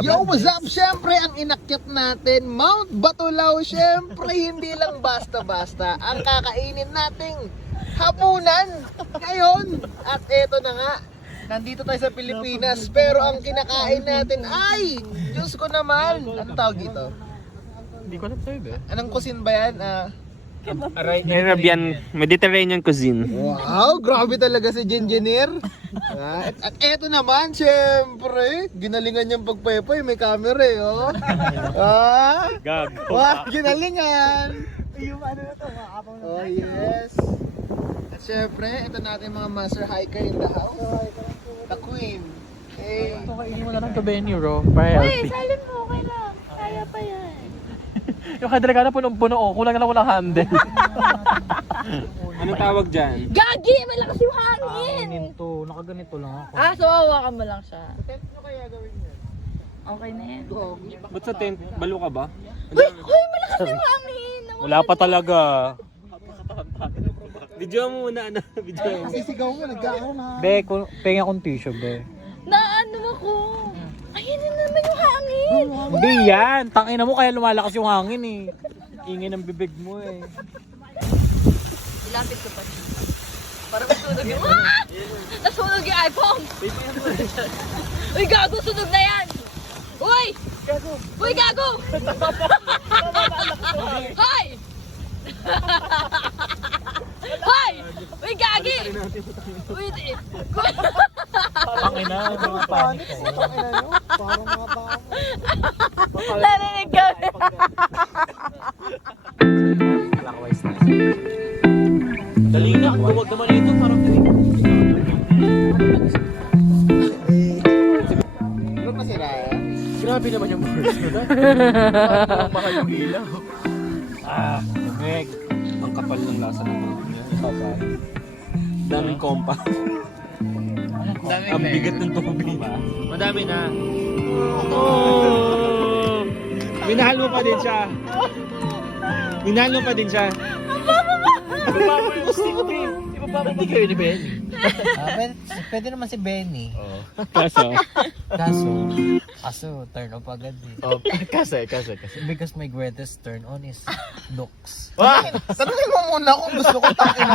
Yo, what's up? Siyempre, ang inakyat natin, Mount Batulao. Siyempre, hindi lang basta-basta ang kakainin nating hapunan ngayon. At eto na nga, nandito tayo sa Pilipinas, pero ang kinakain natin ay, Diyos ko naman, anong tawag dito? Hindi ko alam sa'yo ba? Anong cuisine ba yan? Arabian, Mediterranean cuisine. Wow, grabe talaga si Engineer. At eto naman, syempre, ginalingan niyang pagpaypay, may camera eh, oh. Gag. Wow, ginalingan. Yung ano na to, oh yes. At syempre, ito natin mga master hiker in the house. The Queen. Hey. Ito kainin mo na lang to Benny, bro. Para Uy, healthy. salin mo, okay lang. Kaya pa yan. Yung kadragana punong-puno, oh. Kulang na lang walang handle. Anong tawag dyan? Gagi! Malakas yung hangin! Ganito, nakaganito lang ako. Ah, so hawakan mo lang siya. Tent nyo kaya gawin yan? Okay na yan. Ba't sa tent? Balo ka ba? Uy, malakas yung hangin! Wala pa talaga. Video mo muna, ano? Video mo. Sisigaw mo, nagkakaroon na. Be, penga kong tissue, be. Naano ako? Ayun na naman yung hangin! Hindi yan. Tangina mo kaya lumalakas yung hangin eh. Ingay ng bibig mo eh. Ilapit ko pa siya. Para masunog yung... Ah! Nasunog yung iPhone! Uy, gago! Sunog na yan! Uy! Gago! Uy, gago! Hoy! Hoy! Uy, gagi! Uy, Tangina, mga panik ko. Parang mga baka. narinig kami! Clockwise na. Dali na, huwag naman ito. Parang Ano pa sira eh? grabe naman yung birds ko dahil. Parang baka yung ilaw. Meg. Ang kapal ng lasa ng mga niya. Daming compound. Ang bigat ng tubig. Madami na. Oh! Minahal mo pa din siya. Minahal mo pa din siya. Hindi kayo ni Benny. Pwede naman si Benny. Kaso? Kaso turn off agad eh. Oh, kasi. Because my greatest turn on is looks. Tanungin mo muna kung gusto ko takin